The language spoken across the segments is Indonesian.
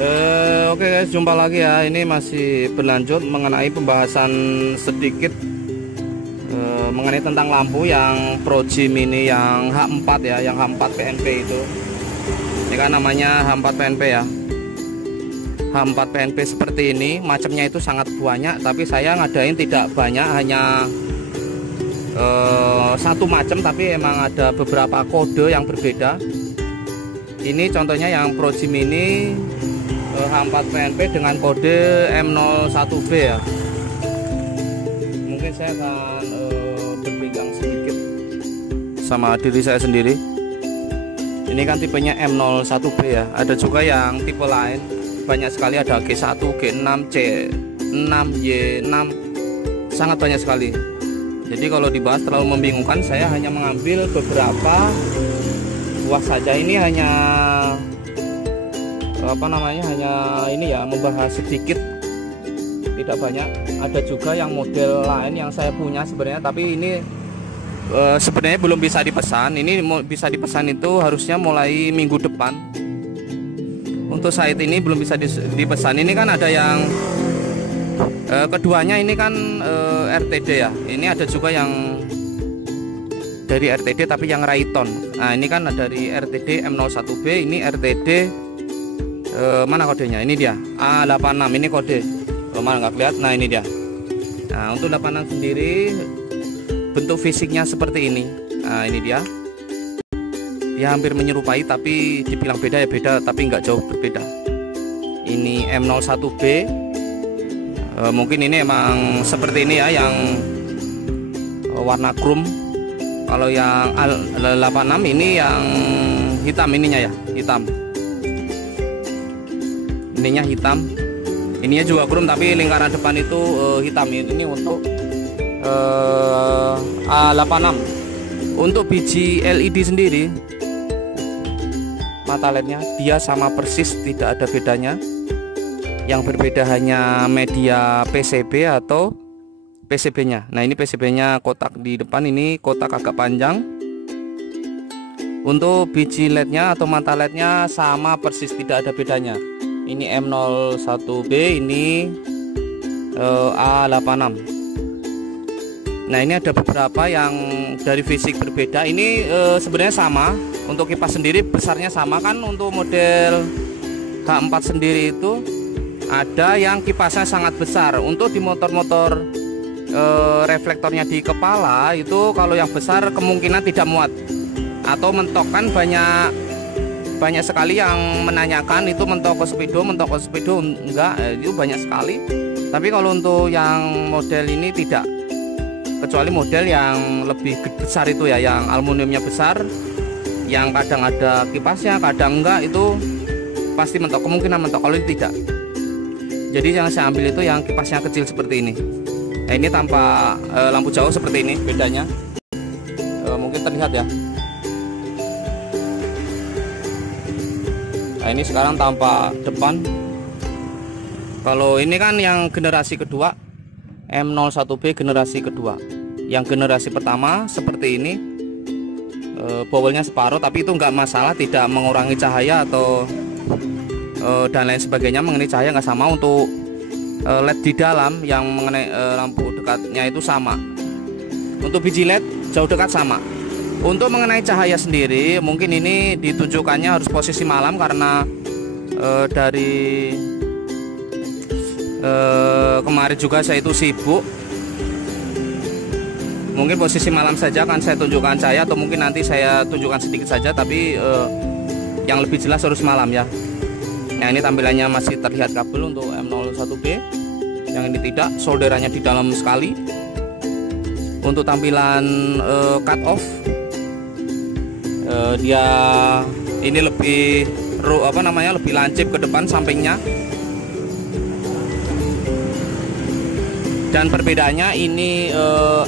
Oke guys, jumpa lagi ya. Ini masih berlanjut mengenai pembahasan sedikit mengenai tentang lampu yang Proji Mini yang H4 ya, yang H4 PNP itu. Ini kan namanya H4 PNP ya. H4 PNP seperti ini, macamnya itu sangat banyak, tapi saya ngadain tidak banyak, hanya satu macam, tapi emang ada beberapa kode yang berbeda. Ini contohnya yang Proji Mini H4 PNP dengan kode M01B ya. Mungkin saya akan berpegang sedikit sama diri saya sendiri. Ini kan tipenya M01B ya. Ada juga yang tipe lain, banyak sekali, ada G1, G6, C6, Y6, sangat banyak sekali. Jadi kalau dibahas terlalu membingungkan, saya hanya mengambil beberapa buah saja. Ini hanya hanya ini ya, membahas sedikit, tidak banyak. Ada juga yang model lain yang saya punya sebenarnya, tapi ini sebenarnya belum bisa dipesan. Ini bisa dipesan itu harusnya mulai minggu depan. Untuk saat ini belum bisa dipesan. Ini kan ada yang keduanya ini kan RTD ya. Ini ada juga yang dari RTD tapi yang Rayton. Nah ini kan dari RTD M01B, ini RTD mana kodenya? Ini dia A86, ini kode. Mana nggak kelihatan? Nah ini dia. Nah untuk 86 sendiri bentuk fisiknya seperti ini. Nah ini dia. Dia hampir menyerupai, tapi dibilang beda ya beda, tapi nggak jauh berbeda. Ini M01B. Mungkin ini emang seperti ini ya, yang warna chrome. Kalau yang A86 ini yang hitam ininya ya, hitam. Ininya hitam, ininya juga chrome tapi lingkaran depan itu hitam. Ini untuk A86. Untuk biji LED sendiri, mata LED-nya dia sama persis, tidak ada bedanya. Yang berbeda hanya media PCB atau PCB-nya. Nah ini PCB-nya kotak di depan, ini kotak agak panjang. Untuk biji LED-nya atau mata LED-nya sama persis, tidak ada bedanya. Ini M01B, ini A86. Nah ini ada beberapa yang dari fisik berbeda. Ini sebenarnya sama. Untuk kipas sendiri besarnya sama kan. Untuk model H4 sendiri itu ada yang kipasnya sangat besar. Untuk di motor-motor reflektornya di kepala itu, kalau yang besar kemungkinan tidak muat atau mentok. Kan banyak sekali yang menanyakan itu mentok speedo enggak, itu banyak sekali. Tapi kalau untuk yang model ini tidak, kecuali model yang lebih besar itu ya, yang aluminiumnya besar, yang kadang ada kipasnya kadang enggak, itu pasti mentok, kemungkinan mentok. Kalau ini tidak, jadi yang saya ambil itu yang kipasnya kecil seperti ini. Nah ini tanpa lampu jauh seperti ini bedanya. Mungkin terlihat ya. Nah ini sekarang tanpa depan. Kalau ini kan yang generasi kedua, M01B generasi kedua. Yang generasi pertama seperti ini, bowelnya separuh, tapi itu nggak masalah, tidak mengurangi cahaya atau dan lain sebagainya. Mengenai cahaya nggak sama. Untuk LED di dalam yang mengenai lampu dekatnya itu sama. Untuk biji LED jauh dekat sama. Untuk mengenai cahaya sendiri, mungkin ini ditujukannya harus posisi malam, karena dari kemarin juga saya itu sibuk. Mungkin posisi malam saja akan saya tunjukkan cahaya, atau mungkin nanti saya tunjukkan sedikit saja, tapi yang lebih jelas harus malam ya. Nah ini tampilannya masih terlihat kabel untuk M01B. Yang ini tidak, solderannya di dalam sekali. Untuk tampilan cut off, dia ini lebih lebih lancip ke depan sampingnya. Dan perbedaannya ini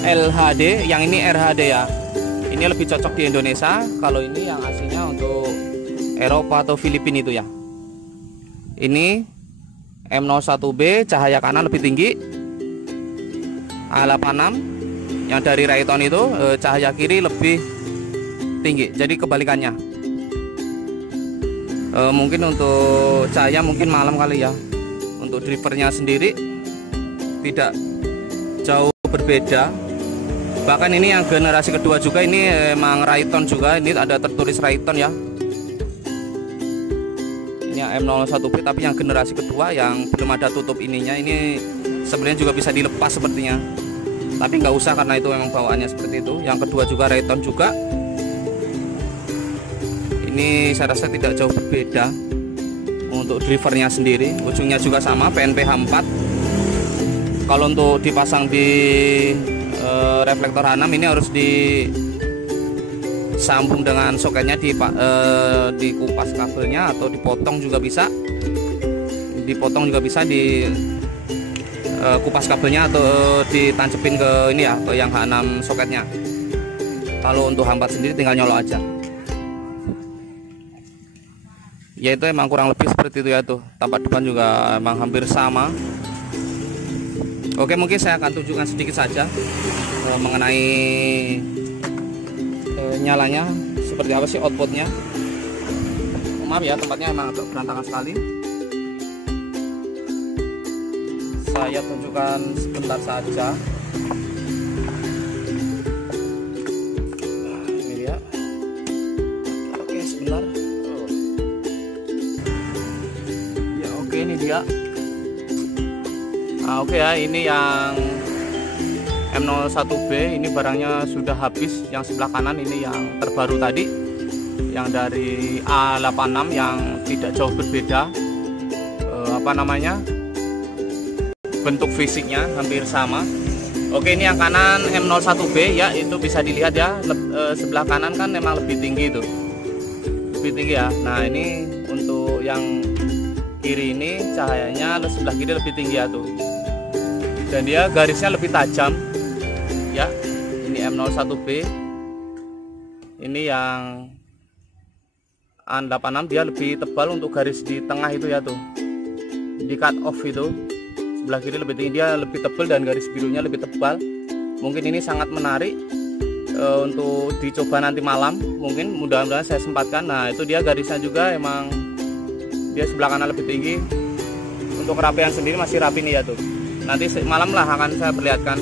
LHD, yang ini RHD ya. Ini lebih cocok di Indonesia. Kalau ini yang aslinya untuk Eropa atau Filipina itu ya. Ini M01B, cahaya kanan lebih tinggi. A86 yang dari Rayton itu cahaya kiri lebih tinggi, jadi kebalikannya. Mungkin untuk cahaya mungkin malam kali ya. Untuk drivernya sendiri tidak jauh berbeda. Bahkan ini yang generasi kedua juga, ini emang Rayton juga, ini ada tertulis Rayton ya. Ini yang M01B tapi yang generasi kedua yang belum ada tutup ininya. Ini sebenarnya juga bisa dilepas sepertinya, tapi nggak usah karena itu memang bawaannya seperti itu. Yang kedua juga Rayton juga. Ini saya rasa tidak jauh berbeda. Untuk drivernya sendiri ujungnya juga sama, PNPH 4. Kalau untuk dipasang di reflektor H6 ini harus disambung dengan soketnya, dikupas kabelnya atau dipotong juga bisa. Dipotong juga bisa, di kupas kabelnya atau ditancepin ke ini ya, ke yang H6 soketnya. Kalau untuk H4 sendiri tinggal nyolok aja. Ya itu emang kurang lebih seperti itu ya tuh. Tapak depan juga emang hampir sama. Oke, mungkin saya akan tunjukkan sedikit saja mengenai nyalanya seperti apa sih outputnya. Maaf ya, tempatnya emang agak berantakan sekali. Saya tunjukkan sebentar saja. Ini dia. Oke, sebentar. Ya oke, ini dia. Nah, oke ya, ini yang M01B, ini barangnya sudah habis. Yang sebelah kanan ini yang terbaru tadi, yang dari A86 yang tidak jauh berbeda. Bentuk fisiknya hampir sama. Oke, ini yang kanan M01B ya, itu bisa dilihat ya, sebelah kanan kan memang lebih tinggi itu, lebih tinggi ya. Nah ini untuk yang kiri ini cahayanya sebelah kiri lebih tinggi ya tuh, dan dia garisnya lebih tajam ya. Ini M01B, ini yang A86 dia lebih tebal untuk garis di tengah itu ya tuh, di cut off itu sebelah kiri lebih tinggi, dia lebih tebal dan garis birunya lebih tebal. Mungkin ini sangat menarik untuk dicoba nanti malam, mungkin mudah-mudahan saya sempatkan. Nah itu dia garisnya juga emang dia sebelah kanan lebih tinggi. Untuk kerapian sendiri masih rapi nih ya tuh, nanti malam lah akan saya perlihatkan.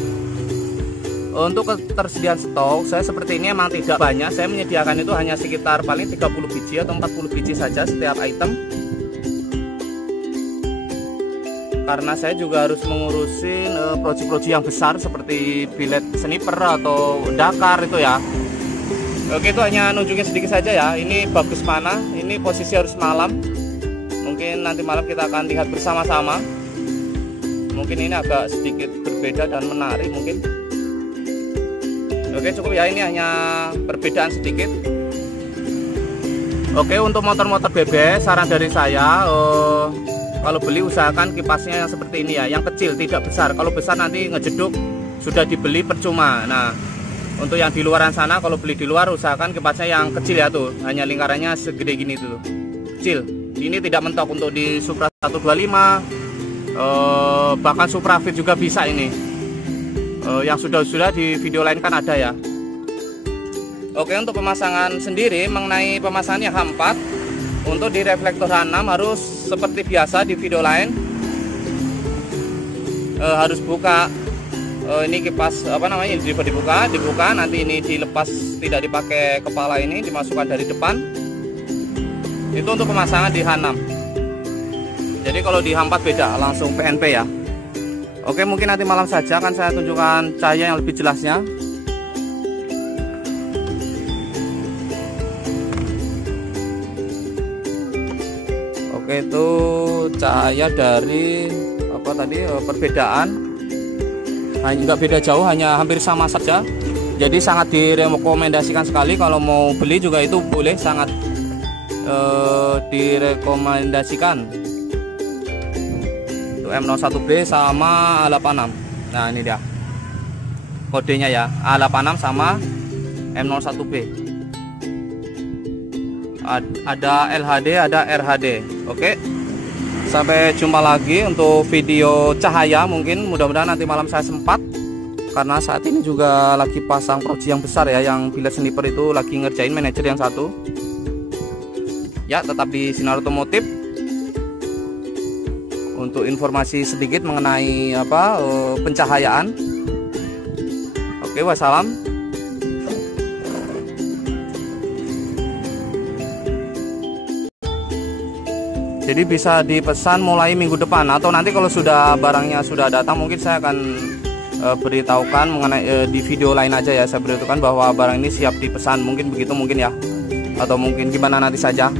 Untuk ketersediaan stok saya seperti ini emang tidak banyak. Saya menyediakan itu hanya sekitar paling 30 biji atau 40 biji saja setiap item, karena saya juga harus mengurusin proyek-proyek yang besar seperti bilet sniper atau Dakar itu ya. Oke, itu hanya nunjukin sedikit saja ya. Ini bagus mana, ini posisi harus malam. Mungkin nanti malam kita akan lihat bersama-sama. Mungkin ini agak sedikit berbeda dan menarik mungkin. Oke, cukup ya, ini hanya perbedaan sedikit. Oke, untuk motor-motor BBS saran dari saya, kalau beli usahakan kipasnya yang seperti ini ya, yang kecil tidak besar. Kalau besar nanti ngejeduk, sudah dibeli percuma. Nah untuk yang di luaran sana, kalau beli di luar usahakan kipasnya yang kecil ya tuh, hanya lingkarannya segede gini tuh, kecil. Ini tidak mentok untuk di Supra 125, bahkan Supra Fit juga bisa ini. Yang sudah di video lain kan ada ya. Oke, untuk pemasangan sendiri, mengenai pemasangan yang H4, untuk di reflektor H6 harus seperti biasa di video lain, harus buka ini kipas dibuka, nanti ini dilepas, tidak dipakai kepala, ini dimasukkan dari depan. Itu untuk pemasangan di H6. Jadi kalau di H4 beda, langsung PNP ya. Oke, mungkin nanti malam saja akan saya tunjukkan cahaya yang lebih jelasnya. Oke, itu cahaya dari apa tadi, perbedaan nggak beda jauh, hanya hampir sama saja. Jadi sangat direkomendasikan sekali kalau mau beli juga, itu boleh, sangat direkomendasikan. Itu M01B sama A86. Nah ini dia kodenya ya, A86 sama M01B. Ada LHD, ada RHD. Oke, sampai jumpa lagi untuk video cahaya. Mungkin mudah-mudahan nanti malam saya sempat, karena saat ini juga lagi pasang proyek yang besar ya, yang bilet sniper itu lagi ngerjain manajer yang satu. Ya, tetap di Sinar Otomotif. Untuk informasi sedikit mengenai pencahayaan. Oke, wassalam. Jadi bisa dipesan mulai minggu depan, atau nanti kalau sudah barangnya sudah datang mungkin saya akan beritahukan mengenai di video lain aja ya. Saya beritahukan bahwa barang ini siap dipesan, mungkin begitu mungkin ya, atau mungkin gimana nanti saja.